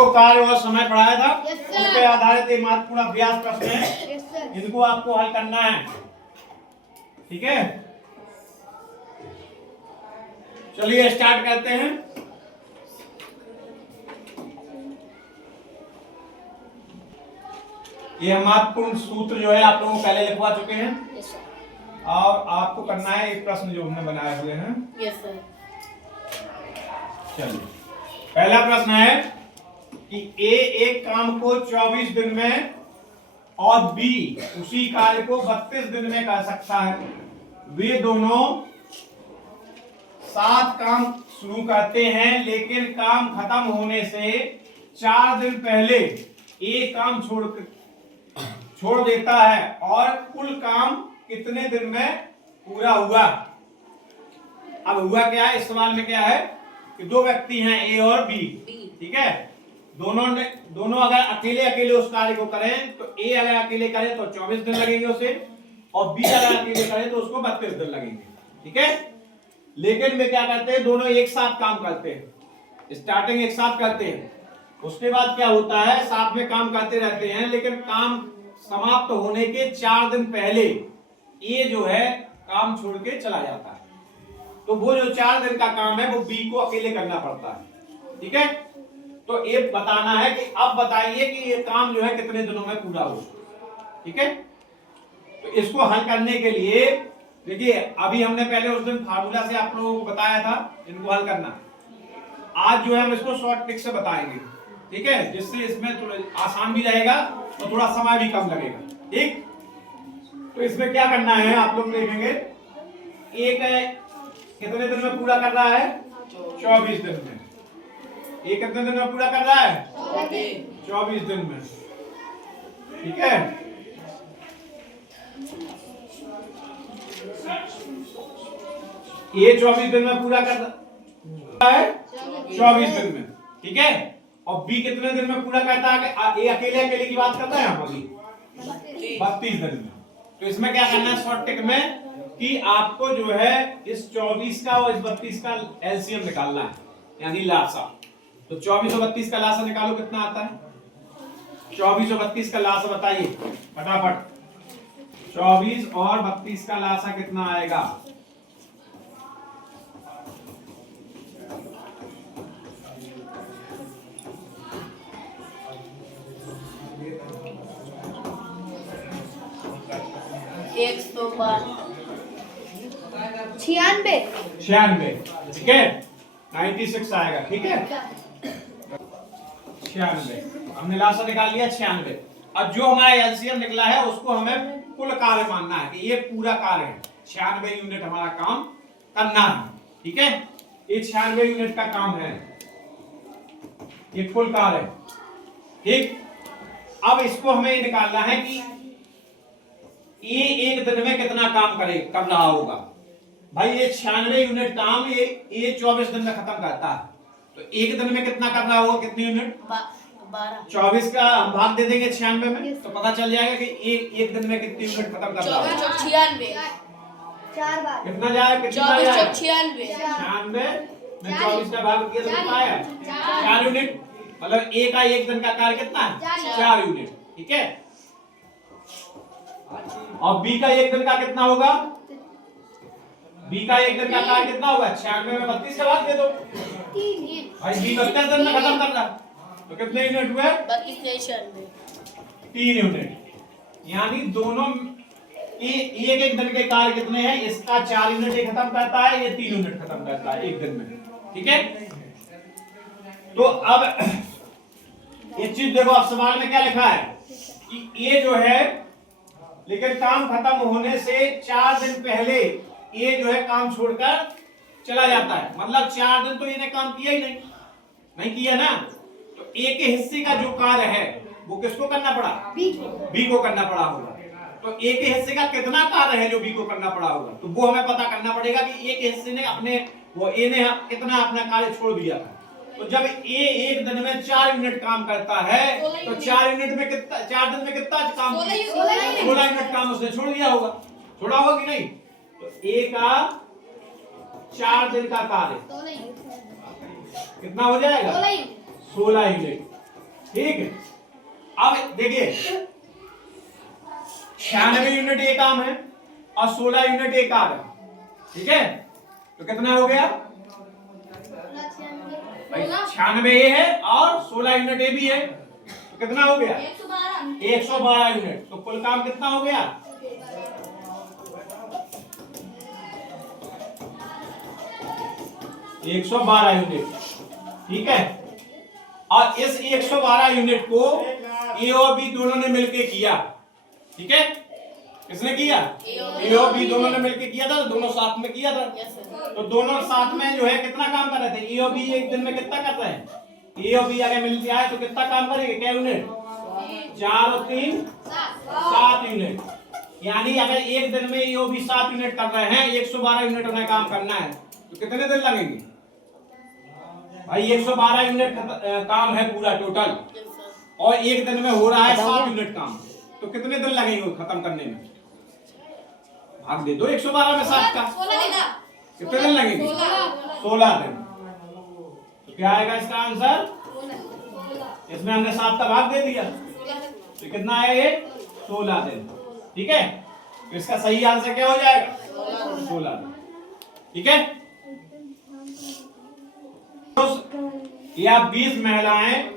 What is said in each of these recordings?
तो कार्य और समय पढ़ाया था, उस पे आधारित एक महत्वपूर्ण अभ्यास प्रश्न है, इनको आपको हल करना है। ठीक है, चलिए स्टार्ट करते हैं। ये महत्वपूर्ण सूत्र जो है आप लोगों को पहले लिखवा चुके हैं, और आपको करना है एक प्रश्न जो हमने बनाए हुए हैं। Yes sir. चलिए, पहला प्रश्न है कि ए एक काम को 24 दिन में और बी उसी कार्य को 32 दिन में कर सकता है। वे दोनों साथ काम शुरू करते हैं, लेकिन काम खत्म होने से 4 दिन पहले ए काम छोड़ देता है, और कुल काम कितने दिन में पूरा हुआ। अब हुआ क्या है, इस सवाल में क्या है कि दो व्यक्ति हैं ए और बी। ठीक है, दोनों अगर अकेले अकेले उस कार्य को करें तो ए अगर अकेले करे तो 24 दिन लगेंगे उसे, और बी अगर अकेले करे तो उसको 32 दिन लगेंगे। ठीक है, लेकिन वे क्या करते हैं, दोनों एक साथ काम करते हैं, स्टार्टिंग एक साथ करते हैं, उसके बाद क्या होता है साथ में काम करते रहते हैं, लेकिन काम समाप्त होने के 4 दिन पहले ए जो है काम छोड़ के चला जाता है। तो वो जो 4 दिन का काम है वो बी को अकेले करना पड़ता है। ठीक है, तो ये बताना है कि अब बताइए कि ये काम जो है कितने दिनों में पूरा हो। ठीक है, तो इसको हल करने के लिए देखिए, अभी हमने पहले उस दिन फार्मूला से आप लोगों को बताया था इनको हल करना। आज जो है हम इसको शॉर्ट ट्रिक से बताएंगे। ठीक है, जिससे इसमें थोड़ा आसान भी रहेगा और थोड़ा समय भी कम लगेगा। ठीक, तो इसमें क्या करना है आप लोग देखेंगे, एक कितने दिन में पूरा कर रहा है, 24 दिन में। एक कितने दिन में पूरा कर रहा है, 24 दिन में। ठीक है, ये 24 दिन में पूरा कर रहा है, 24 दिन में। ठीक है, और बी कितने दिन में पूरा करता है, ए अकेले अकेले की बात करते हैं हम अभी, 32 दिन में। तो इसमें क्या करना है शॉर्ट ट्रिक में कि आपको जो है इस 24 का और इस 32 का एलसीएम निकालना है, यानी लासा। तो 24 और 32 का लासा निकालो, कितना आता है 24 और 32 का लासा बताइए फटाफट। 24 और 32 का लासा कितना आएगा, एक 96। ठीक है, 96 आएगा। ठीक है, 96 हमने लासा निकाल लिया 96। अब जो हमारा एलसीएम निकला है उसको हमें कुल कार्य मानना है कि ये पूरा कार्य है, 96 यूनिट हमारा काम करना है। ठीक है, ये 96 यूनिट का काम है, ये कुल कार्य है। ठीक, अब इसको हमें निकालना है कि ये एक दिन में कितना काम कर रहा होगा। भाई ये 96 यूनिट काम ये 24 दिन में खत्म करता है, तो एक दिन में कितना कर रहा होगा, कितनी यूनिट, 12। 24 का हम भाग दे देंगे 96 में, तो पता चल जाएगा कि एक दिन में कितनी यूनिट खत्म कर रहा होगा। 96 कितना जाएगा, कितना जाएगा 96 में 24 का भाग किया तो कितना आया, 4 यूनिट। मतलब ए का एक दिन का कार्य कितना है, 4 यूनिट। ठीक है, और बी का एक दिन का कितना होगा, बी का एक दिन का कार्य कितना होगा, 96 में 32 का भाग दे दो। भाई बी 32 दिन में खत्म कर रहा, तो कितने यूनिट हुए, 3 यूनिट। यानी दोनों एक एक दिन के कार्य कितने हैं, इसका 4 यूनिट ये खत्म करता है, ये 3 यूनिट खत्म करता है एक दिन में। ठीक है, तो अब ये चीज देखो, अब सवाल में क्या लिखा है कि ये जो है, लेकिन काम खत्म होने से 4 दिन पहले ये जो है काम छोड़कर चला जाता है। मतलब 4 दिन तो इसने काम किया ही नहीं किया ना, तो ए के हिस्से का जो कार्य है वो किसको करना पड़ा, बी को करना पड़ा होगा। तो ए के हिस्से का कितना कार्य है जो बी को करना पड़ा होगा, तो वो हमें पता करना पड़ेगा कि ए के हिस्से ने ए ने कितना अपना कार्य छोड़ दिया था। तो जब ए एक दिन में 4 यूनिट काम करता है, तो 4 यूनिट में कितना, 4 दिन में कितना काम, 16 यूनिट काम उसने छोड़ दिया होगा, छोड़ा होगा कि नहीं। तो ए का 4 दिन का कार्य कितना हो जाएगा, 16 यूनिट। ठीक है। अब देखिए 96 यूनिट ये काम है और 16 यूनिट ये कार है, ठीक है। तो कितना हो गया भाई? 96 ये है और 16 यूनिट ये भी है, तो कितना हो गया? 112 यूनिट। तो कुल काम कितना हो गया? 112 यूनिट, ठीक है। और इस 112 यूनिट को ए और बी दोनों ने मिलके किया, ठीक है। किसने किया? ए और बी दोनों ने मिलके किया था, दोनों साथ में किया था। तो दोनों साथ में जो है कितना काम कर रहे थे? ए और बी एक दिन में कितना करते हैं? ए और बी अगर मिलके आए तो कितना काम करेंगे? क्या यूनिट? 4 और 3 7 यूनिट। यानी अगर एक दिन में ए और बी 7 यूनिट कर रहे हैं, 112 यूनिट हमें काम करना है, तो कितने दिन लगेंगे भाई? 112 यूनिट काम है पूरा टोटल, और एक दिन में हो रहा है 7 यूनिट काम, तो कितने दिन लगेंगे खत्म करने में? भाग दे दो 112 में 7 का, कितने दिन लगेंगे? 16 दिन। तो क्या आएगा इसका आंसर? इसमें हमने 7 का भाग दे दिया, तो कितना आया ये? 16 दिन, ठीक है। तो इसका सही आंसर क्या हो जाएगा? 16 दिन, ठीक है। या 20 महिलाएं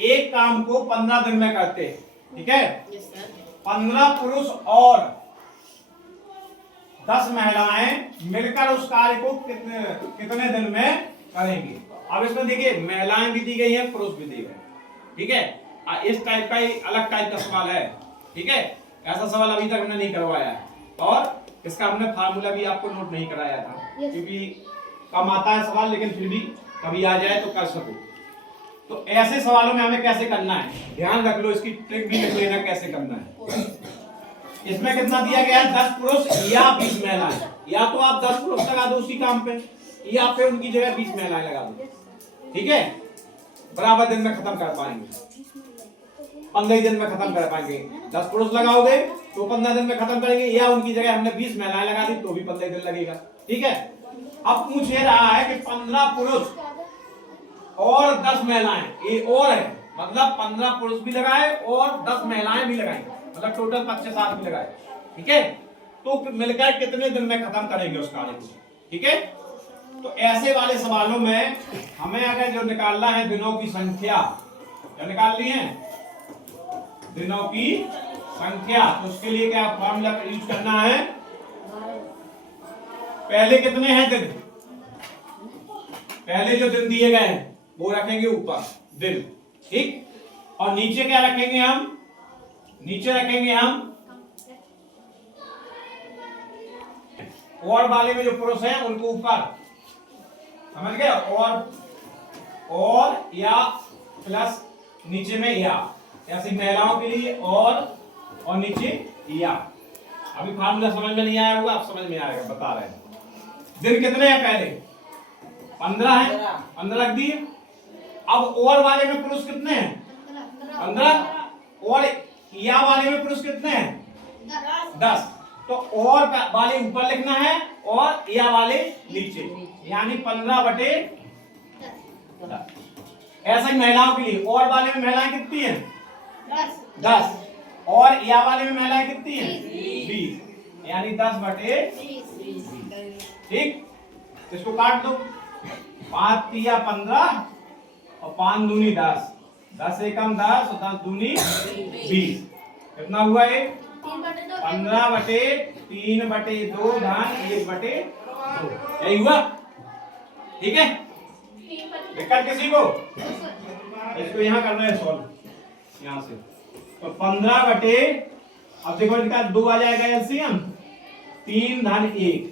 एक काम को 15 दिन में करते हैं, ठीक है। 15 पुरुष और 10 महिलाएं मिलकर उस कार्य को कितने दिन में करेंगी? अब इसमें देखिए महिलाएं भी दी गई है, पुरुष भी दी गए, ठीक है। इस टाइप का ही अलग टाइप का सवाल है, ठीक है। ऐसा सवाल अभी तक हमने नहीं करवाया है, और इसका हमने फार्मूला भी आपको नोट नहीं कराया था, क्योंकि कम आता है सवाल, लेकिन फिर भी कभी आ जाए तो कर सको। तो ऐसे सवालों में हमें कैसे करना है, ध्यान रख लो, इसकी ट्रिक भी लिख लेना कैसे करना है। इसमें कितना दिया गया है? 10 पुरुष या 20 महिलाएं। या तो आप 10 पुरुष लगा दो उसी काम पे, या फिर उनकी जगह 20 महिलाएं लगा दो, ठीक है। बराबर दिन में खत्म कर पाएंगे, 15 दिन में खत्म कर पाएंगे। 10 पुरुष लगाओगे तो 15 दिन में खत्म करेंगे, या उनकी जगह हमने 20 महिलाएं लगा दी तो भी 15 दिन लगेगा, ठीक है। अब पूछ ये रहा है कि 15 पुरुष और 10 महिलाएं, ये और है, मतलब 15 पुरुष भी लगाए और 10 महिलाएं भी लगाई, मतलब टोटल 25 आदमी लगाए, ठीक है। तो मिलकर कितने दिन में खत्म करेंगे उस कार्य को, ठीक है। तो ऐसे वाले सवालों में हमें अगर जो निकालना है दिनों की संख्या, क्या निकालनी है? दिनों की संख्या। तो उसके लिए क्या फॉर्मूला यूज करना है? पहले कितने हैं दिन? पहले जो दिन दिए गए हैं वो रखेंगे ऊपर दिन, ठीक। और नीचे क्या रखेंगे हम? नीचे रखेंगे हम और वाले में जो पुरुष हैं उनको ऊपर, समझ गए? और या प्लस नीचे में या, ऐसी महिलाओं के लिए और नीचे या। अभी फार्मूला समझ में नहीं आया होगा, अब समझ में आएगा, बता रहे हैं। दिन कितने हैं? पहले 15 है, 15 रख दिए। अब और वाले में पुरुष कितने हैं? 15। और या वाले में पुरुष कितने हैं? 10। तो और वाले ऊपर लिखना है और या वाले नीचे, यानी 15/10। ऐसा ही महिलाओं के लिए, और वाले में महिलाएं कितनी हैं? 10। और या वाले में महिलाएं कितनी हैं? 20, यानी 10/20, ठीक। इसको काट दो, 5 तिया 15 और 5 दूनी 10, 10 एकम 10 और 10 दूनी 20। कितना हुआ ये? 15/3/2 धन 1/2, यही हुआ, ठीक है। दिक्कत किसी को? इसको यहाँ करना है सॉल्व, यहाँ से। तो 15 अब देखो इनका 2 आ जाएगा एलसीएम, 3 धन 1,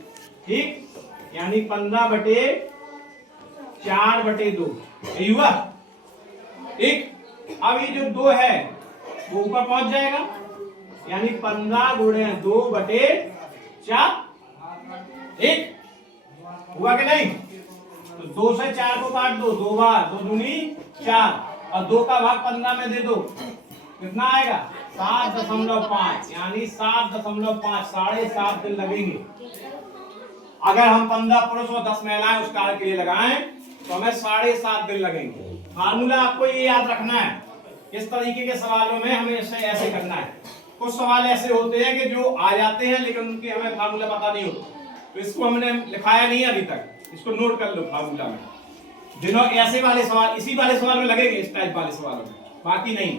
ठीक, यानी 15/4/2, यही हुआ, ठीक। अब ये जो 2 है वो ऊपर पहुंच जाएगा, यानी 15 × 2/4, ठीक। हुआ कि नहीं? तो 2 से 4 को काट दो 2 बार, 2 दूनी 4, और 2 का भाग 15 में दे दो, कितना आएगा? 7.5, यानी 7.5, 7.5 दिन लगेंगे। अगर हम 15 पुरुष और 10 महिलाएं उस कार्य के लिए लगाएं तो हमें 7.5 दिन लगेंगे। फार्मूला आपको ये याद रखना है, इस तरीके के सवालों में हमें ऐसे करना है। कुछ सवाल ऐसे होते हैं कि जो आ जाते हैं लेकिन उनके हमें फार्मूला पता नहीं होता, तो इसको हमने लिखाया नहीं है अभी तक, इसको नोट कर लो फार्मूला में। दिनों ऐसे वाले सवाल इसी वाले सवाल में लगेंगे, इस टाइप वाले सवालों में, बाकी नहीं।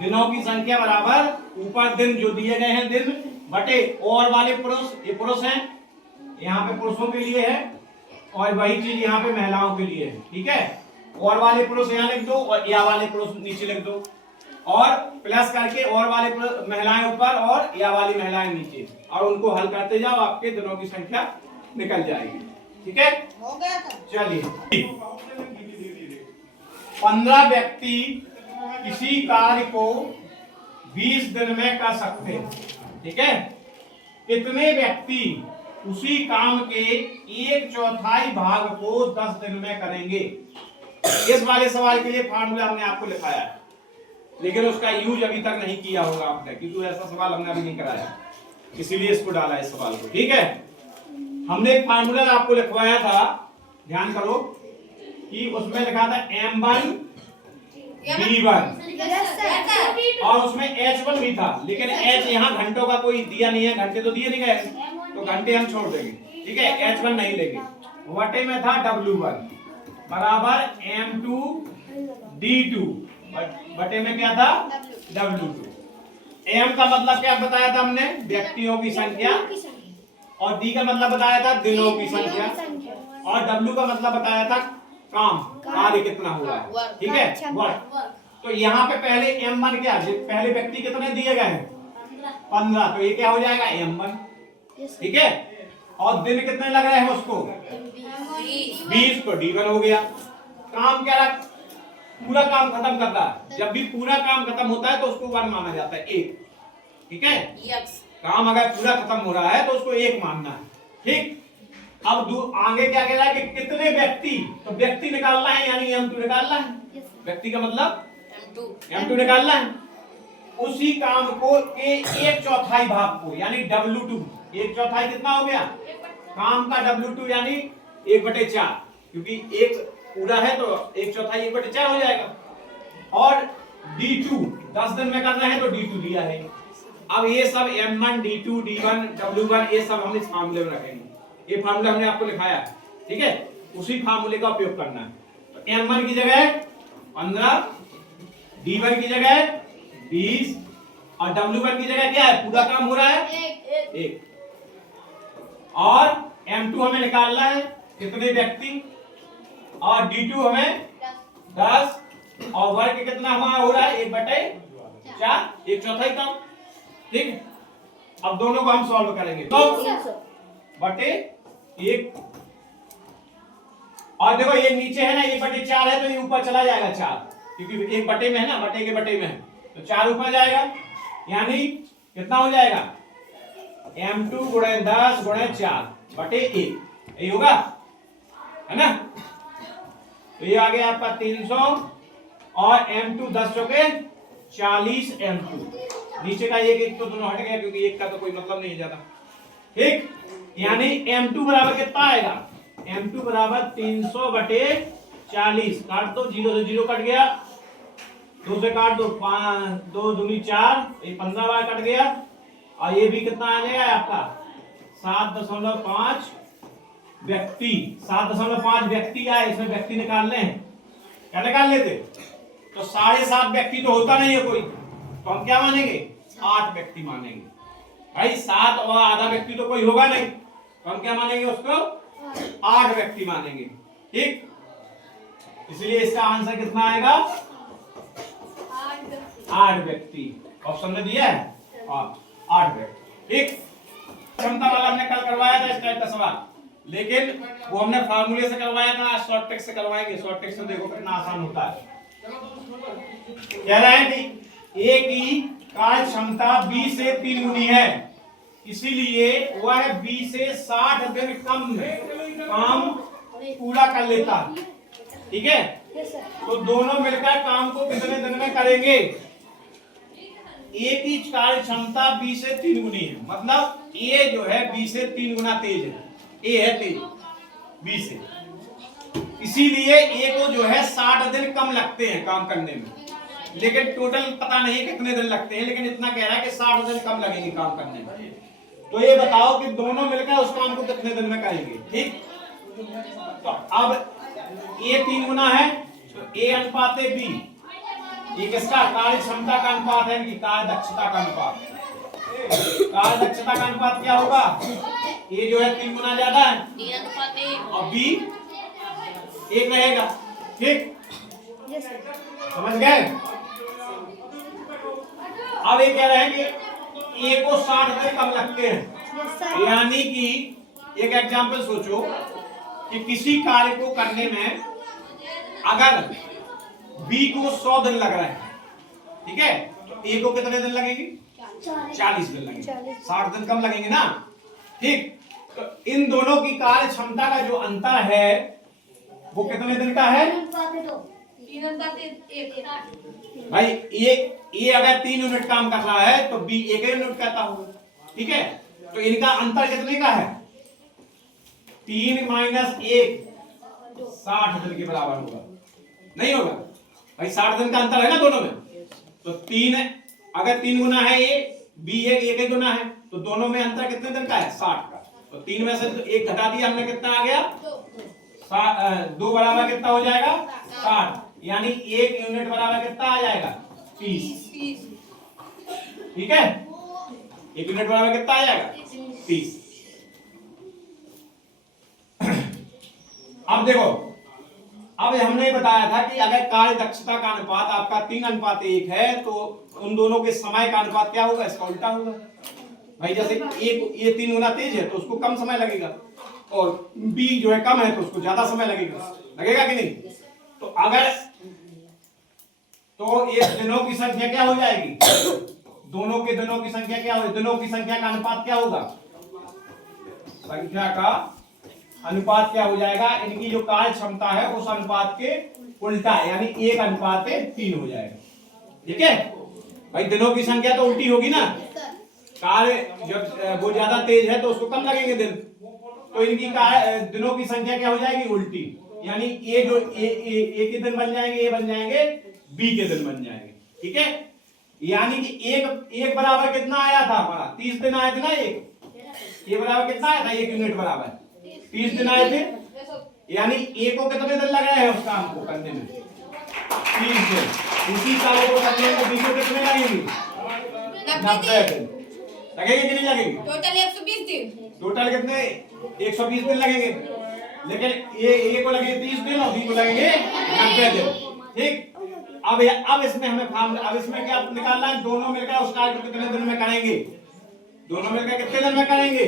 दिनों की संख्या बराबर ऊपर दिन जो दिए गए हैं दिन बटे और वाले पुरुष, ये पुरुष हैं, यहाँ पे पुरुषों के लिए है, और वही चीज यहाँ पे महिलाओं के लिए है। ठीक है, और वाले पुरुष यहाँ लिख दो और या वाले पुरुष नीचे लिख दो, और प्लस करके और वाले महिलाएं ऊपर और या वाली महिलाएं नीचे, और उनको हल करते जाओ, आपके दिनों की संख्या निकल जाएगी। ठीक है, हो गया था। चलिए, 15 व्यक्ति किसी कार्य को 20 दिन में कर सकते हैं। ठीक है, कितने व्यक्ति उसी काम के 1/4 भाग को 10 दिन में करेंगे? इस वाले सवाल के लिए फार्मूला हमने आपको लिखाया है, लेकिन उसका यूज अभी तक नहीं किया होगा आपने, क्योंकि ऐसा सवाल हमने अभी नहीं कराया, इसीलिए इसको डाला इस सवाल को। ठीक है, हमने एक फार्मूला आपको लिखवाया था, ध्यान करो कि उसमें लिखा था M1 B1 और उसमें H1 भी था, लेकिन H यहाँ घंटों का कोई दिया नहीं है, घंटे तो दिए नहीं गए, तो घंटे हम छोड़ देंगे। ठीक है, H1 नहीं लेंगे। वटे में था W1 बराबर M2 D2, बटे में क्या था W2। M का मतलब क्या बताया था हमने? व्यक्तियों की संख्या, और D का मतलब बताया था दिनों की संख्या, और W का मतलब बताया था काम, कार्य कितना हुआ है। ठीक है, वर्क। तो यहाँ पे पहले M1 क्या, पहले व्यक्ति कितने दिए गए हैं? 15, तो ये क्या हो जाएगा M1। ठीक है, और दिन कितने लग रहे हैं उसको? 20, तो D1 हो गया। काम क्या रहा? पूरा काम खत्म करता है। जब भी पूरा काम खत्म होता है तो उसको 1 माना जाता है, 1। ठीक है, काम अगर पूरा खत्म हो रहा है तो उसको 1 मानना है। ठीक, अब आगे क्या कह रहा है कि कितने व्यक्ति, तो व्यक्ति निकालना है, यानी M2 निकालना है। व्यक्ति का मतलब M2 निकालना है। उसी काम को के 1/4 भाग को, यानी W2, 1/4 कितना हो गया? काम का W2 यानी 1/4, क्योंकि 1 पूरा है तो 1/4 1/4 हो जाएगा। और D2 10 दिन में करना है तो D2 दिया है। अब ये सब M1 D2 D1 W1 ये सब हम इस फार्मूले में रखेंगे। ये फार्मूला हमने आपको लिखाया है। ठीक है, उसी फार्मूले का उपयोग करना है। तो M1 की जगह 15, D1 की जगह 20, और W1 की जगह क्या है? पूरा काम हो रहा है 1। और M2 हमें निकालना है कितने व्यक्ति, और D2 हमें 10, और वर्ग कितना हमारा हो रहा है? 1/4, 1/4 काम। ठीक, अब दोनों को हम सॉल्व करेंगे। तो बटे 1, और देखो ये नीचे है ना, 1/4 है तो ये ऊपर चला जाएगा 4, क्योंकि 1 बटे में है ना, बटे के बटे में है, तो 4 ऊपर जाएगा, यानी कितना हो जाएगा? M2 × 10 × 4 बटे 1, यही होगा, है ना? तो ये आ गया आपका 300, और M2 10 चौके 40 M2, नीचे का 1 तो दोनों हट गया, क्योंकि 1 का तो कोई मतलब नहीं ज्यादा। ठीक, यानी M2 बराबर कितना आएगा? M2 बराबर 300 बटे 40, काट दो, 0 से 0 कट गया, 2 से काट दो, 5 2 दूनी 4, ये 15 बार कट गया, और ये भी कितना आ जाएगा आपका? 7.5 व्यक्ति, 7.5 व्यक्ति आए, इसमें व्यक्ति निकालने हैं, क्या निकाल लेते? तो 7.5 व्यक्ति तो होता नहीं है कोई, तो हम क्या मानेंगे? 8 व्यक्ति मानेंगे। भाई 7 और आधा व्यक्ति तो कोई होगा नहीं, तो हम क्या मानेंगे उसको? 8 व्यक्ति मानेंगे। ठीक, इसलिए इसका आंसर कितना आएगा? 8 व्यक्ति। ऑप्शन में दिया है 8 व्यक्ति। ठीक, क्षमता वाला हमने कल करवाया था इस टाइप का सवाल, लेकिन वो हमने फार्मूले से करवाया था, आज शॉर्ट टेक्स्ट से करवाएंगे। शॉर्ट टेक्स्ट से देखो कितना आसान होता है। कह रहा है कि ए की कार्य क्षमता 20 से 3 गुनी है, इसीलिए वह 20 से 60 दिन कम काम पूरा कर लेता। ठीक है, तो दोनों मिलकर काम को कितने दिन में करेंगे? ए की कार्य क्षमता 20 से 3 गुनी है, मतलब ए जो है 20 से 3 गुना तेज है, ए है तेज 20 से, इसीलिए ए को जो है 60 दिन कम लगते हैं काम करने में। लेकिन टोटल पता नहीं कितने दिन लगते हैं, लेकिन इतना कह रहा है कि 60 दिन कम लगेंगे काम करने में। तो ये बताओ कि दोनों मिलकर उस काम को कितने दिन में करेंगे। ठीक, तो अब ए 3 गुना है, तो ए अनुपात है बी, ये किसका कार्य क्षमता का अनुपात है, इनकी कार्य दक्षता का अनुपात। कार्य दक्षता का अनुपात क्या होगा, ए जो है 3 गुना ज्यादा है और बी 1 रहेगा। ठीक, समझ गए। अब ये कह रहे हैं कि ए को 60 दिन कम लगते हैं, यानी कि एक एग्जांपल सोचो कि किसी कार्य को करने में अगर बी को 100 दिन लग रहे हैं, ठीक है, तो ए को कितने दिन लगेंगे, 40 दिन लगेंगे, 60 दिन कम लगेंगे ना। ठीक, तो इन दोनों की कार्य क्षमता का जो अंतर है वो कितने दिन का है भाई। ए अगर 3 यूनिट काम कर रहा है तो बी 1 यूनिट करता होगा। ठीक है, तो इनका अंतर कितने का है, 3 - 1 60 दिन के बराबर होगा, नहीं होगा भाई। 60 दिन का अंतर है ना दोनों में, तो 3 अगर 3 गुना है ए, बी 1 गुना है, तो दोनों में अंतर कितने दिन का है, 60 का। तो 3 में से 1 घटा दिया हमने, कितना आ गया, 2 बराबर कितना हो जाएगा, 60, यानी 1 यूनिट बराबर कितना आ जाएगा, 30। ठीक है, 1 यूनिट बराबर कितना आ जाएगा, 30। अब देखो, अब हमने बताया था कि अगर कार्य दक्षता का अनुपात आपका 3:1 है तो उन दोनों के समय का अनुपात क्या होगा, इसका उल्टा होगा भाई। जैसे ये 3 गुना तेज है तो उसको कम समय लगेगा, और बी जो है कम है तो उसको ज्यादा समय लगेगा, लगेगा कि नहीं। तो अगर तो ये दिनों की संख्या क्या हो जाएगी, दोनों के दिनों की संख्या क्या होगी, दिनों की संख्या का अनुपात क्या होगा, संख्या का अनुपात क्या हो जाएगा, इनकी जो कार्य क्षमता है उस अनुपात के उल्टा, यानी 1:3 हो जाएगा। ठीक है भाई, दिनों की संख्या तो उल्टी होगी ना, कार्य जब वो ज्यादा तेज है तो उसको कम लगेंगे दिन, तो इनकी दिनों की संख्या क्या हो जाएगी, उल्टी, यानी ए जो ए के दिन बन जाएंगे, ए बन जाएंगे बी के दिन बन जाएंगे। ठीक है, यानी कि एक बराबर कितना आया था हमारा, 30 दिन आए थे ना, ए बराबर कितना आया था, 1 यूनिट बराबर 30 दिन आए थे, यानी ए को कितने दिन लग रहे हैं उस काम को करने में, 30 दिन। उसी कार्य को करने में बी को कितने लगेंगे, 90 दिन लगेंगे कि नहीं लगेंगे, टोटल 120 दिन, टोटल कितने 120 दिन लगेंगे, लेकिन ए को लगेंगे 30 दिन और बी को लगेंगे 90 दिन। ठीक, अब इसमें हमें अब इसमें क्या निकालना है, दोनों मिलकर उस कार्य को कितने दिन में करेंगे, दोनों मिलकर कितने दिन में करेंगे,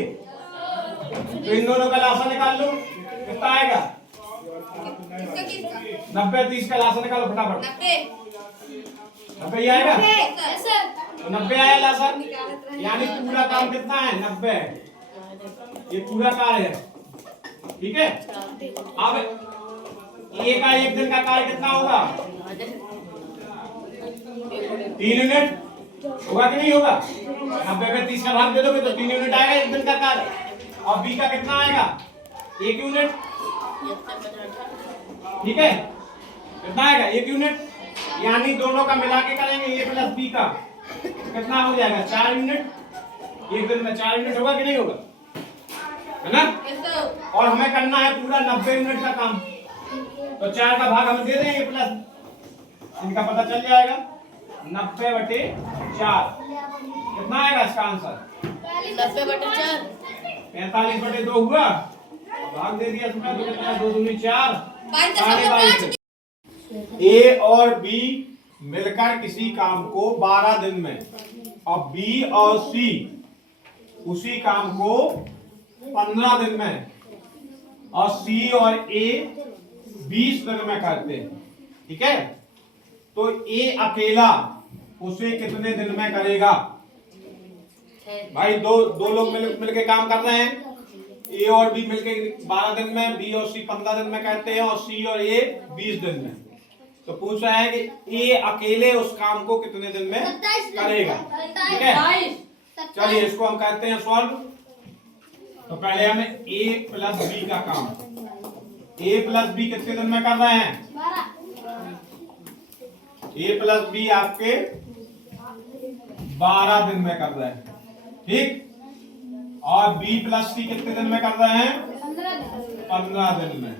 तो इन दोनों का लासा निकाल लो, कितना आएगा, 90 30 का लासा निकालो फटाफट, 90 ही आएगा, तो 90 आया लासा, यानी पूरा काम कितना है, 90, ये पूरा कार्य है। ठीक है, अब ए का 1 दिन का कार्य कितना होगा, 3 यूनिट होगा कि नहीं होगा, 90 में 30 का भाग दे दोगे तो 3 यूनिट आएगा 1 दिन का कार्य, और बी का कितना आएगा, 1 यूनिट। ठीक है, कितना आएगा, 1 यूनिट, यानी दोनों का मिला के करेंगे, ए प्लस बी का कितना हो जाएगा, 4 यूनिट, 1 दिन में 4 यूनिट होगा कि नहीं होगा, है ना। और हमें करना है पूरा 90 यूनिट का काम, तो 4 का भाग हम दे देंगे प्लस, इनका पता चल जाएगा, 90/4 कितना आएगा इसका आंसर, 90/4 45/2 हुआ, भाग दे दिया इसमें, तो कितना 2 दूनी 4, 22। ए और बी मिलकर किसी काम को 12 दिन में, और बी और सी उसी काम को 15 दिन में, और सी और ए 20 दिन में करते हैं। ठीक है, तो ए अकेला उसे कितने दिन में करेगा भाई, दो लोग मिलके काम कर रहे हैं, ए और बी मिलके 12 दिन में, बी और सी 15 दिन में करते हैं, और सी और ए 20 दिन में। तो पूछ रहा है कि ए अकेले उस काम को कितने दिन में करेगा। ठीक है, चलिए इसको हम कहते हैं सॉल्व। तो पहले हमें ए प्लस बी का काम, ए प्लस बी कितने दिन में कर रहे हैं, ए प्लस बी आपके 12 दिन में कर रहे हैं, ठीक। और बी प्लस सी कितने दिन में कर रहे हैं? 15 दिन में।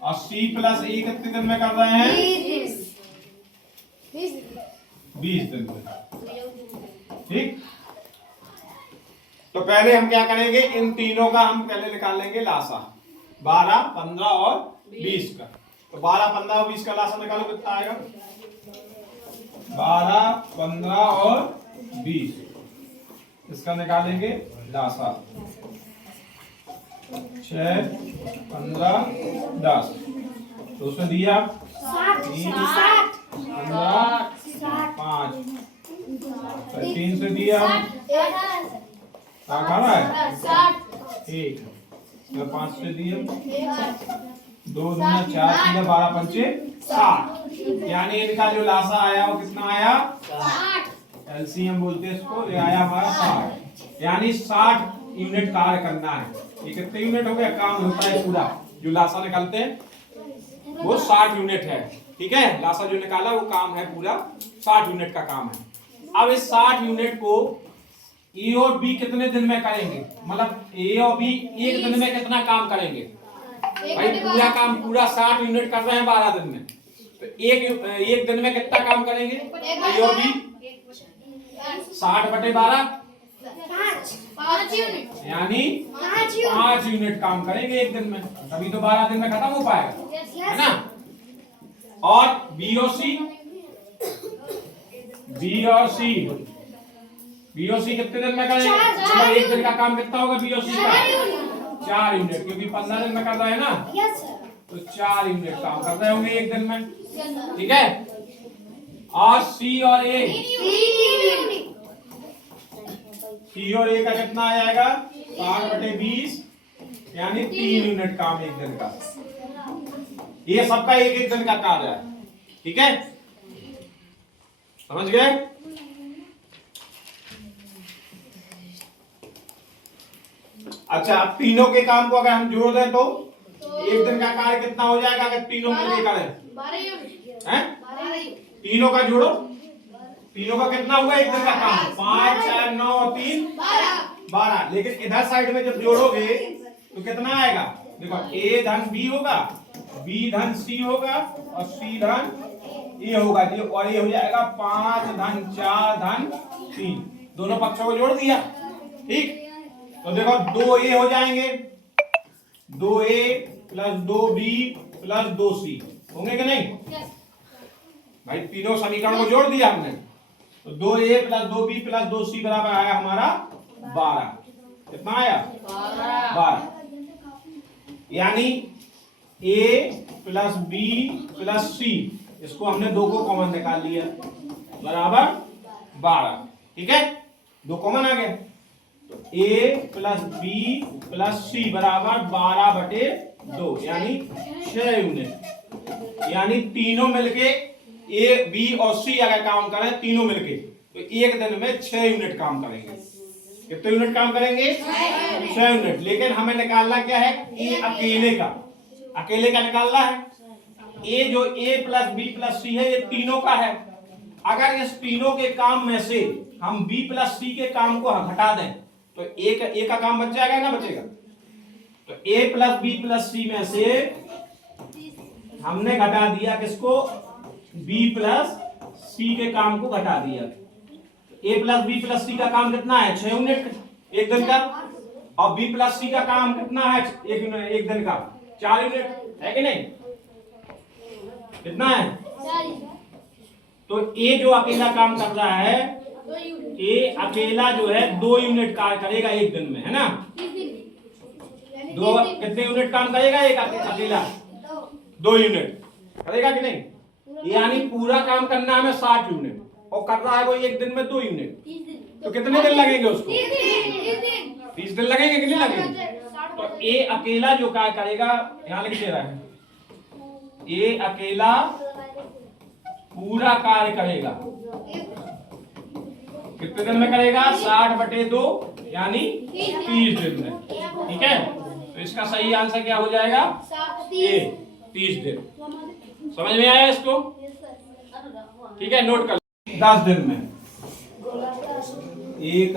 और सी प्लस ए कितने दिन में कर रहे हैं? 20 दिन में, ठीक। तो पहले हम क्या करेंगे, इन तीनों का हम पहले निकाल लेंगे लासा, 12, 15 और 20 का। तो 12, 15 और 20 का लासा निकालो, कितना आएगा? 12, 15 और 20, इसका निकालेंगे लासा। 6, 15, 10, तो उसमें दिया 15, 5, 3 से दिया 1, 5 से दिया 2, 4, 12, 5, 60। यानी इनका जो लासा आया वो कितना आया? 60। बोलते हैं इसको, ये आया हमारा 60। यानी 60 यूनिट कार्य करना है। ये कितने यूनिट हो गया? काम होता है पूरा, जो लासा निकालते हैं वो 60 यूनिट है, ठीक है। लासा जो निकाला वो काम है पूरा 60 यूनिट का काम है। अब इस 60 यूनिट को ए और बी कितने दिन में करेंगे? मतलब ए और बी एक दिन में कितना काम करेंगे? भाई पूरा काम, पूरा 60 यूनिट कर रहे हैं 12 दिन में, तो एक दिन में कितना काम करेंगे ए और बी? 60/12, 5 यूनिट, यानी 5 यूनिट काम करेंगे एक दिन में, तभी तो 12 दिन में खत्म हो पाएगा, है ना। और बी और सी कितने दिन में करेंगे? मतलब एक दिन का काम कितना होगा बी और सी का? 4 यूनिट, क्योंकि 15 दिन में कर रहे हैं ना, तो 4 यूनिट काम कर रहे होंगे एक दिन में, ठीक है। और सी और ए का कितना आ जाएगा? 60/20, यानी 3 यूनिट काम एक दिन का। ये सबका एक दिन का कार्य है, ठीक है, समझ गए? अच्छा, अब तीनों के काम को अगर हम जोड़ दें तो एक दिन का कार्य कितना हो जाएगा अगर तीनों मिलकर करें? 12 यूनिट हैं? तीनों का जोड़ो, तीनों का कितना हुआ एक दिन का काम? 5, 4, 9 और 3 12। लेकिन इधर साइड में जब जोड़ोगे तो कितना आएगा? देखो, ए धन बी होगा, बी धन सी होगा और सी धन ए होगा, और ये हो जाएगा 5 धन 4 धन 3। दोनों पक्षों को जोड़ दिया, ठीक। तो देखो 2a हो जाएंगे, 2a plus 2b plus 2c होंगे कि नहीं? भाई तीनों समीकरण को जोड़ दिया हमने, तो 2a plus 2b plus 2c बराबर आया हमारा 12। कितना आया? 12। यानी a plus b plus c, इसको हमने 2 को कॉमन निकाल लिया, बराबर 12, ठीक है। 2 कॉमन आ गए, तो a plus b plus c बराबर 12/2, यानी 6 यूनिट। यानी तीनों मिलके a, b और c अगर काम करें तीनों मिलके, तो एक दिन में 6 यूनिट काम करेंगे। कितने यूनिट काम करेंगे? 6 यूनिट। लेकिन हमें निकालना क्या है? a अकेले का निकालना है। a जो a plus b plus c है, ये तीनों का है। अगर इस तीनों के काम में से हम b प्लस c के काम को घटा दें तो a का काम बच जाएगा ना, बचेगा। तो a plus b plus c में से हमने घटा दिया किसको? b प्लस c के काम को घटा दिया। a plus b plus c का काम कितना है? 6 यूनिट एक दिन का। और b प्लस c का काम कितना है एक दिन का? 4 यूनिट, है कि नहीं? कितना है? तो a जो अकेला काम कर रहा है, a अकेला जो है 2 यूनिट कार्य करेगा एक दिन में, है ना। 2 कितने यूनिट काम करेगा एक अकेला? 2 यूनिट करेगा कि नहीं? यानी पूरा काम करना हमें 60 यूनिट, और कर रहा है वो एक दिन में 2 यूनिट। तो कितने दिन लगेंगे उसको? 30 दिन लगेंगे कि नहीं लगेंगे? तो a अकेला जो कार्य करेगा, यहाँ लिख दे रहा है, a अकेला पूरा कार्य करेगा कितने दिन में करेगा? 60/2, यानी 30 दिन में, ठीक है। तो इसका सही आंसर क्या हो जाएगा? ए, 30 दिन। समझ में आया इसको? ठीक है, नोट कर 10 दिन में एक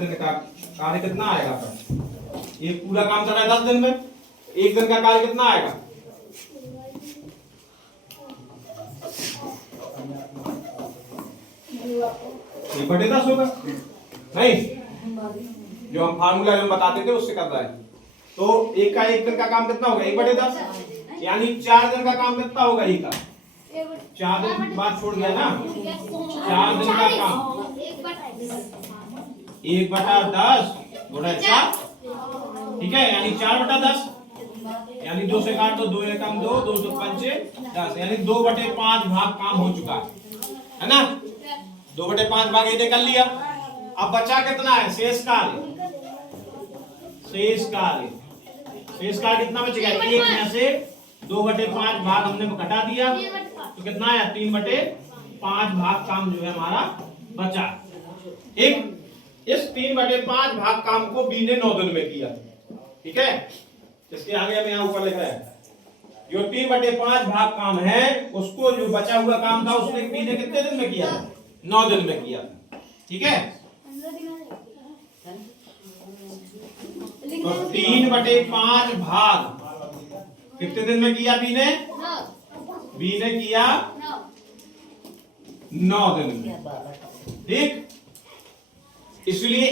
दिन का कार्य कितना आएगा? पर ये पूरा काम कर रहा है 10 दिन में, एक दिन का कार्य कितना आएगा? एक बटे 10 होगा नहीं, जो हम फार्मूला में बताते थे उससे कर रहा है। तो एक दिन का काम कितना होगा? 1/10, यानी 4 दिन का काम कितना होगा? एक का 4 दिन बाद छोड़ गया ना, 4 दिन का काम 1/10 गुणा 4, ठीक है, यानी 4/10, यानी 2 से काट दो, 2 एकम 2, 2 2 पंचे 10, यानी 2/5 भाग काम हो चुका है ना। 2/5 भाग ये कर लिया। अब बचा कितना है? शेष कार्य कितना बच गया? एक में से 2/5 भाग हमने घटा दिया तो कितना आया? 3/5 भाग काम जो है हमारा बचा। ठीक, इस 3/5 भाग काम को बी ने 9 दिन में किया। ठीक है, इसके आगे हमें यहाँ ऊपर लिखा है जो 3/5 भाग काम है उसको, जो बचा हुआ काम था उसने बी ने कितने दिन में किया? 9 दिन में किया। ठीक है, तो 3/5 भाग कितने दिन में किया बी ने? बी ने किया 9 दिन में। ठीक, इसलिए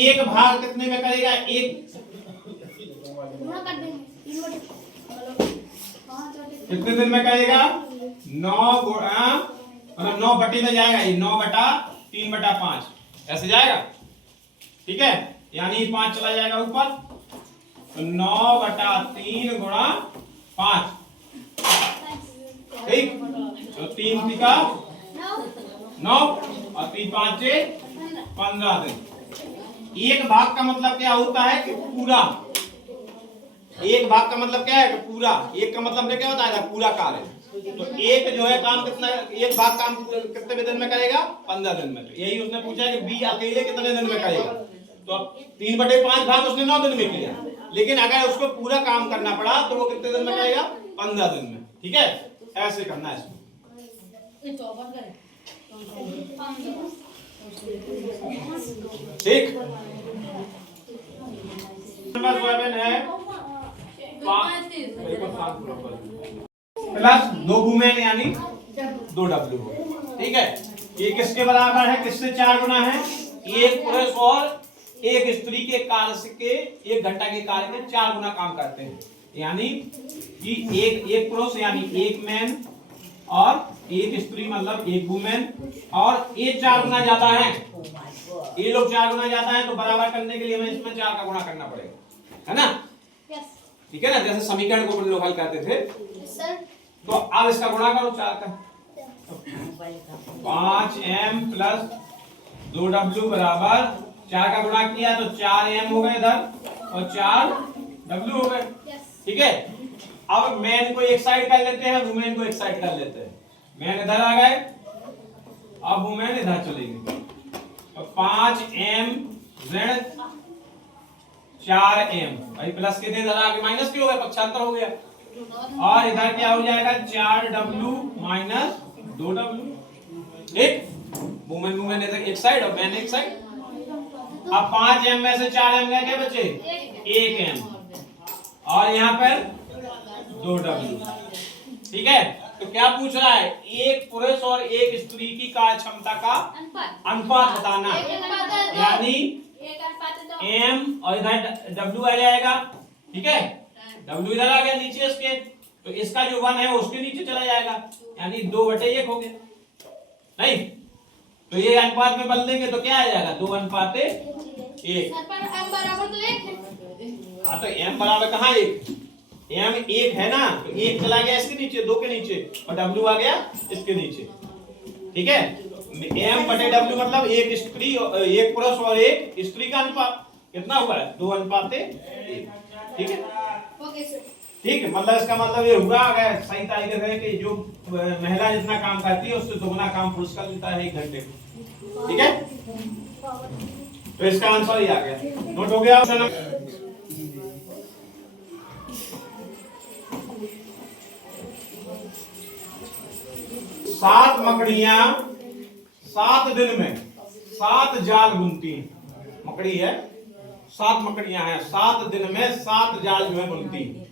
एक भाग कितने में करेगा? कितने दिन में करेगा? 9 बटे में जाएगा, ये 9/3/5 ऐसे जाएगा। ठीक है, यानी 5 चला जाएगा ऊपर, तो 9/3 गुणा 5। ठीक, तो 3 का 9 और 3 5 15 दिन। एक भाग का मतलब क्या होता है कि पूरा, एक भाग का मतलब क्या है कि पूरा, एक का मतलब क्या होता है? पूरा कार्य। तो एक जो है काम कितना, एक भाग काम कितने दिन में करेगा? 15 दिन में। तो यही उसने पूछा है कि बी अकेले कितने दिन में करेगा। तो अब 3/5 भाग उसने 9 दिन में किया, लेकिन अगर उसको पूरा काम करना पड़ा तो वो कितने दिन में करेगा? 15 दिन में। ठीक है, ऐसे करना है इसमें। ठीक, नंबर 7 है प्लस 2 वुमेन यानी 2 डब्ल्यू। ठीक है, ये किसके बराबर है? किससे 4 गुना है? एक पुरुष और एक स्त्री के कार्य के 1 घंटा के कार्य के 4 गुना काम करते हैं, यानी कि एक पुरुष यानी 1 मैन और एक स्त्री मतलब 1 वुमेन, और ये 4 गुना जाता है, ये लोग 4 गुना जाता है, तो बराबर करने के लिए हमें इसमें 4 का गुणा करना पड़ेगा, है ना। ठीक है ना, जैसे समीकरण को हम लोग हल करते थे। तो अब इसका गुणा करो 4 का, 5m प्लस 2w बराबर 4 का गुणा किया तो 4m हो गए इधर और 4w हो गए। ठीक है, अब मैन को एक साइड कर लेते हैं, वुमेन को एक साइड कर लेते हैं। मैन इधर आ गए, अब वुमेन इधर चलेगी, तो 5m z 4m, भाई प्लस के इधर आके माइनस क्यों हो गया? पक्षांतर हो गया, और इधर क्या हो जाएगा? 4w minus 2w। ठीक, वुमेन इधर एक साइड और मैन एक साइड। अब 5m में से 4m गए, क्या बचे? 1m, और यहाँ पर 2w। ठीक है, तो क्या पूछ रहा है? एक पुरुष और एक स्त्री की कार्य क्षमता का अनुपात बताना है, यानी m और इधर w आ जाएगा। ठीक है, w इधर आ गया नीचे इसके, तो इसका जो 1 है उसके नीचे चला जाएगा, यानी 2/1 हो गया। नहीं, तो ये अनुपात में बदल देंगे तो क्या आ जाएगा? 2:1। हाँ, तो m बराबर कहाँ 1? m 1 है ना, तो 1 चला गया इसके नीचे, 2 के नीचे, और w आ गया इसके नीचे। ठीक है, m/w मतलब एक पुरुष और एक स्त्री का अनुपात कितना हुआ है? 2:1। ठीक है, ठीक है, मतलब इसका मतलब ये हुआ अगर सही तरीके से कि जो महिला जितना काम करती है उससे दोगुना काम पुरुष कर लेता है 1 घंटे में। ठीक है, तो इसका आंसर ही आ गया। नोट हो गया ऑप्शन? 7 मकड़ियां 7 दिन में 7 जाल बुनती हैं। मकड़ी है, 7 मकड़ियां हैं, 7 दिन में 7 जाल जो है बुनती हैं।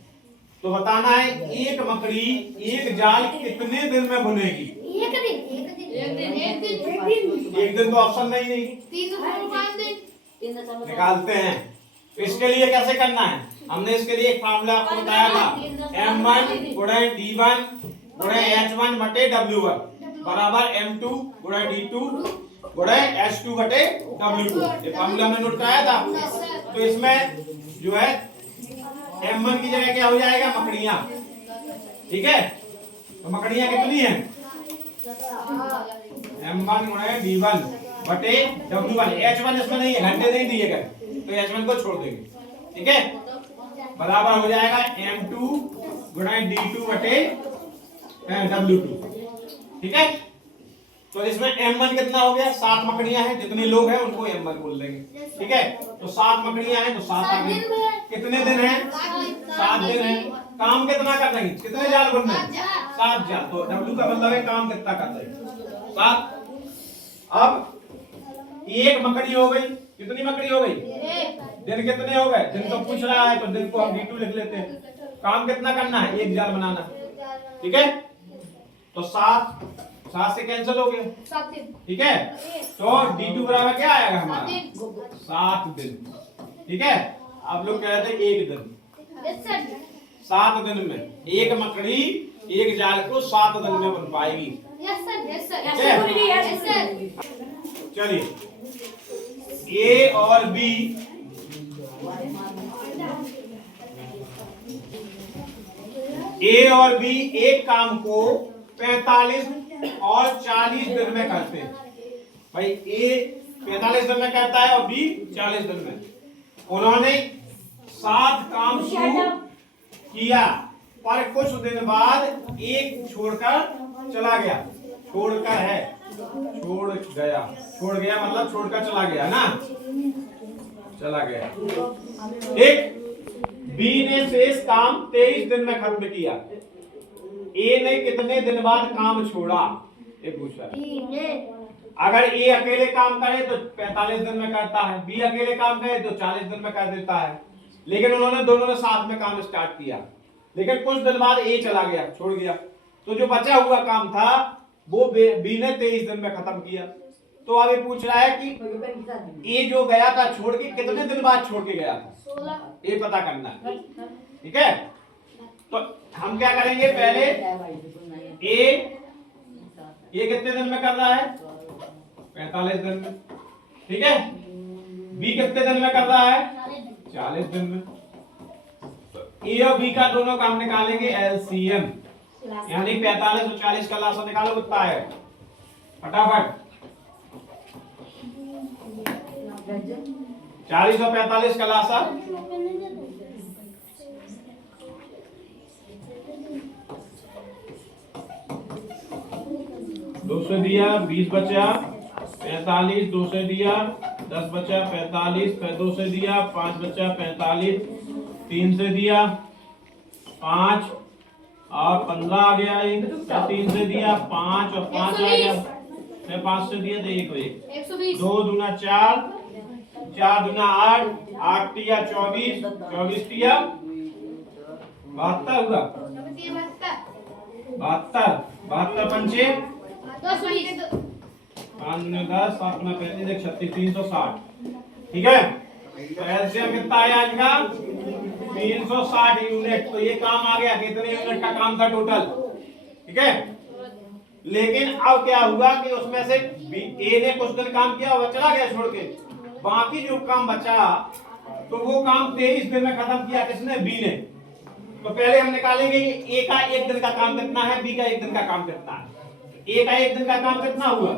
तो बताना है एक मकड़ी एक जाल कितने दिन में बुनेगी। एक दिन तो ऑप्शन नहीं 5 दिन निकालते हैं। तो इसके लिए कैसे करना है, हमने इसके लिए एक फार्मूला आपको बताया था, M1 गुणा D1 गुणा H1 बटे W1 बराबर M2 गुणा D2 गुणा H2 बटे W2। ये फार्मूला हमने नोट कराया था। तो इसमें जो है M1 की जगह क्या हो जाएगा, मकड़ियां। ठीक है, तो मकड़ियां कितनी हैं, M1 गुणा D1 बटे W1। H1 इसमें नहीं है, घंटे नहीं दिए गए, तो H1 को छोड़ देंगे। ठीक है, बराबर हो जाएगा M2 गुणा D2 बटे W2। ठीक है, तो इसमें M1 कितना हो गया, 7 मकड़ियां हैं, जितने लोग हैं उनको M1 बोल देंगे। ठीक है, तो 7 मकड़ियां हैं तो 7 आ गई। कितने दिन हैं, 7 दिन है। काम कितना कर रही, कितने जाल बुन रहे हैं, 7 जाल। तो W का मतलब है काम कितना कर रहे हैं, 7। अब एक मकड़ी हो गई, कितनी मकड़ी हो गई, दिन कितने हो गए, दिन तो पूछ रहा है तो दिन को हम D2 लिख लेते हैं। काम कितना करना है, एक जाल बनाना। ठीक है, तो 7 से कैंसिल हो गया। ठीक है, तो D2 बराबर क्या आएगा हमारा, 7 दिन। ठीक है, आप लोग कह रहे थे एक दिन, 7 दिन में एक मकड़ी एक जाल को 7 दिन में बन पाएगी। चलिए, A और B एक काम को 45 और 40 दिन में करते हैं। भाई A 45 दिन में करता है और B 40 दिन में। उन्होंने 7 काम शुरू किया, पर कुछ दिन बाद एक छोड़कर चला गया। छोड़ गया मतलब छोड़कर चला गया ना, चला गया। एक बी ने शेष काम 23 दिन में खत्म किया। ए ने कितने दिन बाद काम छोड़ा, ये पूछा। अगर ए अकेले काम करे तो 45 दिन में करता है, बी अकेले काम करे तो 40 दिन में कर देता है। लेकिन उन्होंने दोनों ने साथ में काम स्टार्ट किया, लेकिन कुछ दिन बाद ए चला गया, छोड़ गया। तो जो बचा हुआ काम था वो बी ने 23 दिन में खत्म किया। तो अब ये पूछ रहा है कि ए जो गया था छोड़ के कितने दिन बाद छोड़ के गया था, 16, ये पता करना है। ठीक है, तो हम क्या करेंगे, पहले ए कितने दिन में कर रहा है, 45 दिन में। ठीक है, बी कितने दिन में कर रहा है, 40 दिन में। ए और बी का दोनों काम निकालेंगे एलसीएम, यानी 45 और 40 का लासा निकालो कितना है, फटाफट। 40 और 45 का लासा 200 दिया, 20 बचा, 45 200 दिया, 10 बचा, 45 फिर 200 दिया, 5 बचा, 45 3 से दिया, 5 और 15 आ गया, 3 से दिया, 5 और 5 आ गया, मैं 5 से दिया तो 1 2 दूना 4, 4 दूना 8, 8 तिया 24, 24 तिया 72 हुआ, 72 पंचे 5 दूना 10, 7 दूना 35, 36, 360। ठीक है, तो एलसीएम कितना आया आज का, 360 यूनिट। तो ये काम आ गया, कितने यूनिट का काम था टोटल। ठीक है, लेकिन अब क्या हुआ कि उसमें से ए ने कुछ दिन काम किया, वह चला गया छोड़ के, बाकी जो काम बचा तो वो काम 23 दिन में खत्म किया, किसने, बी ने। तो पहले हम निकालेंगे कि ए का 1 दिन का काम कितना है, बी का 1 दिन का काम कितना है। ए का 1 दिन का काम कितना हुआ,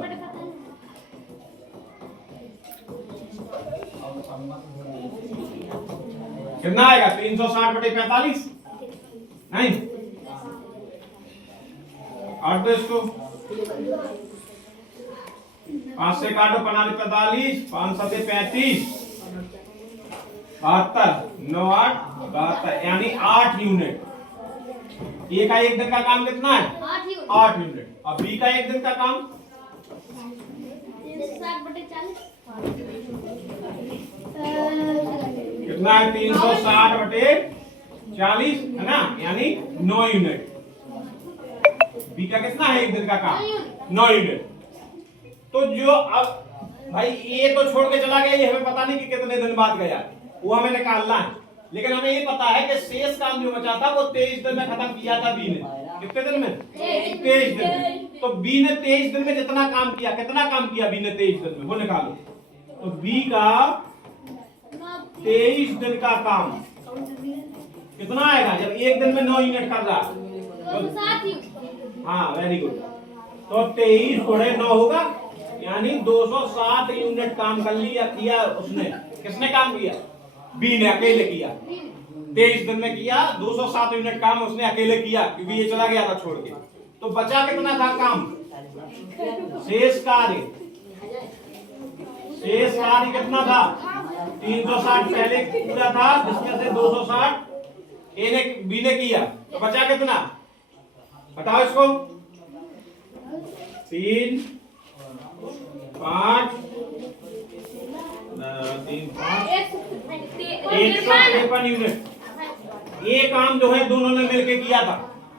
कितना आएगा, 360 बटे 45, नहीं 8 दो इसको, 5 से काटो, 45, 5 7 35, 72, 9 8 72, यानी 8 यूनिट। ए का 1 दिन का काम कितना है, 8 यूनिट। अब बी का एक दिन का काम 360/40 कितना है? 360/40 है ना, यानी 9 यूनिट। बी का कितना है एक दिन का काम? 9 यूनिट। तो जो अब भाई ये तो छोड़ के चला गया, ये हमें पता नहीं कि कितने दिन बाद गया, वो हमें निकालना है। लेकिन हमें ये पता है कि शेष काम जो बचा था वो 23 दिन में खत्म किया था बी ने। कितने दिन में? 23 दिन में। तो बी ने 23 दिन में जितना काम किया, कितना काम किया बी ने 23 दिन में, वो निकालो। तो बी का 23 दिन का काम कितना आएगा जब एक दिन में 9 यूनिट कर रहा? हाँ, वेरी गुड। तो 23 गुणे 9 होगा, यानी 207 यूनिट काम कर लिया, किया उसने। किसने काम किया? बी ने अकेले किया। 23 दिन में किया 207 यूनिट काम उसने अकेले किया, क्योंकि ये चला गया था छोड़ के। तो बचा कितना था काम? शेष कार्य कितना था? 360 पहले पूरा था, जिसमें से 260 बी ने किया। तो बचा कितना? बताओ इसको। 3 5 153 यूनिट। ये काम जो है दोनों ने मिलके किया था।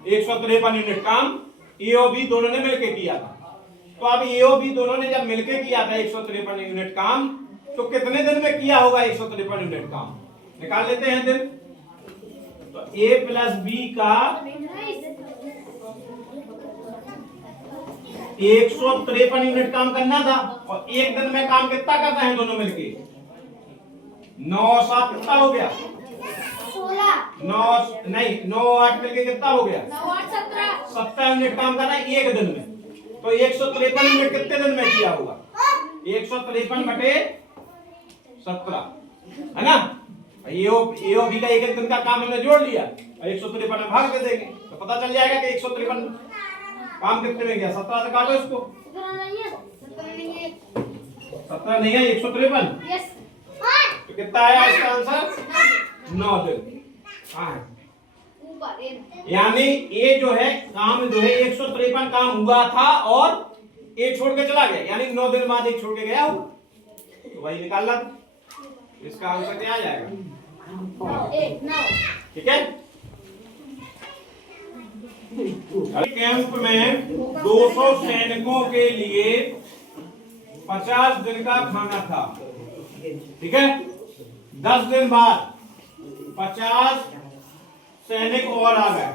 153 यूनिट काम ए और बी दोनों ने मिलके किया था। तो अब ए और बी दोनों ने जब मिलके किया था 153 यूनिट काम, तो कितने दिन में किया होगा 153 यूनिट काम? निकाल लेते हैं दिन। तो ए प्लस बी का 153 यूनिट काम करना था, और एक दिन में काम कितना करना है दोनों मिलके? 9 7 कितना हो गया? 9 8 मिलके कितना हो गया? 17 यूनिट काम करना है एक दिन में। तो 153 यूनिट कितने दिन में किया होगा? 153/17 है ना। ए और बी का एक दिन का काम हमने जोड़ लिया और 153 में भाग दे देंगे, तो पता चल जाएगा कि 153 काम कितने में गया। 17 से काटो इसको। 17 नहीं है, 153। तो कितना आया इसका आंसर? 9 दिन। यानी ये जो है काम जो है 153 काम हुआ था और एक छोड़ के चला गया, यानी 9 दिन बाद एक छोड़ के गया हो, तो वही निकालना। इसका आंसर क्या आ जाएगा? ठीक है। कैंप में 200 सैनिकों के लिए 50 दिन का खाना था। ठीक है। 10 दिन बाद 50 सैनिक और आ गए।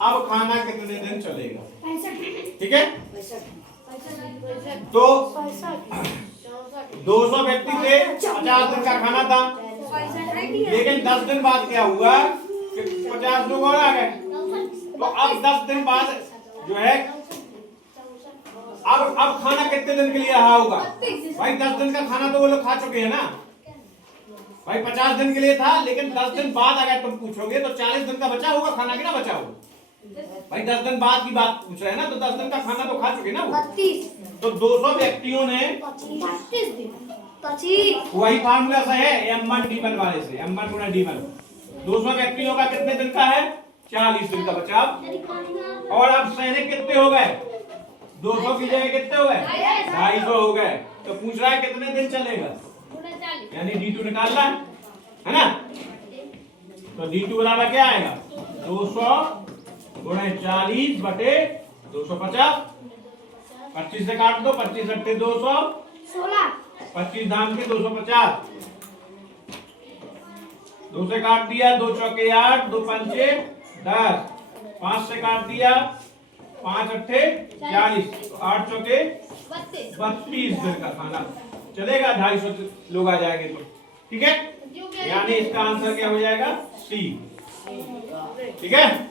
अब खाना कितने दिन चलेगा? ठीक है। तो 200 व्यक्ति थे, 50 दिन का खाना था, लेकिन 10 दिन बाद क्या हुआ कि 50 लोग और आ गए। तो अब 10 दिन बाद जो है अब खाना कितने दिन के लिए रहा होगा? भाई 10 दिन का खाना तो वो लोग खा चुके हैं ना भाई। 50 दिन के लिए था, लेकिन 10 दिन बाद अगर तुम पूछोगे तो 40 दिन का बचा होगा खाना, कि ना बचा होगा? भाई 10 दिन बाद की बात पूछ रहे हैं ना, तो 10 दिन का खाना तो खा चुके ना वो। तो 200 व्यक्तियों ने 25 वही फार्मूला से है M1 D1 वाले से, M1 गुना D1। 200 व्यक्तियों का कितने दिन का है? 40 दिन का बचाव। और अब सैनिक कितने हो गए? 200 की जगह कितने हो गए? 250 हो गए। तो पूछ रहा है कितने दिन चलेगा, यानी D2 निकालना है ना। तो D2 बराबर क्या आएगा? 200 गुणे 40/250। 25 से काट दो, 25 × 200 16, 25 दाम के 250। 2 से काट दिया, 2 चौके 8, 2 पंचे 10, 5 से काट दिया, 5 अट्ठे 40, 8 चौके 32 दिन का खाना चलेगा। 250 लोग आ जाएंगे तो ठीक है। यानी इसका आंसर क्या हो जाएगा? सी। ठीक है।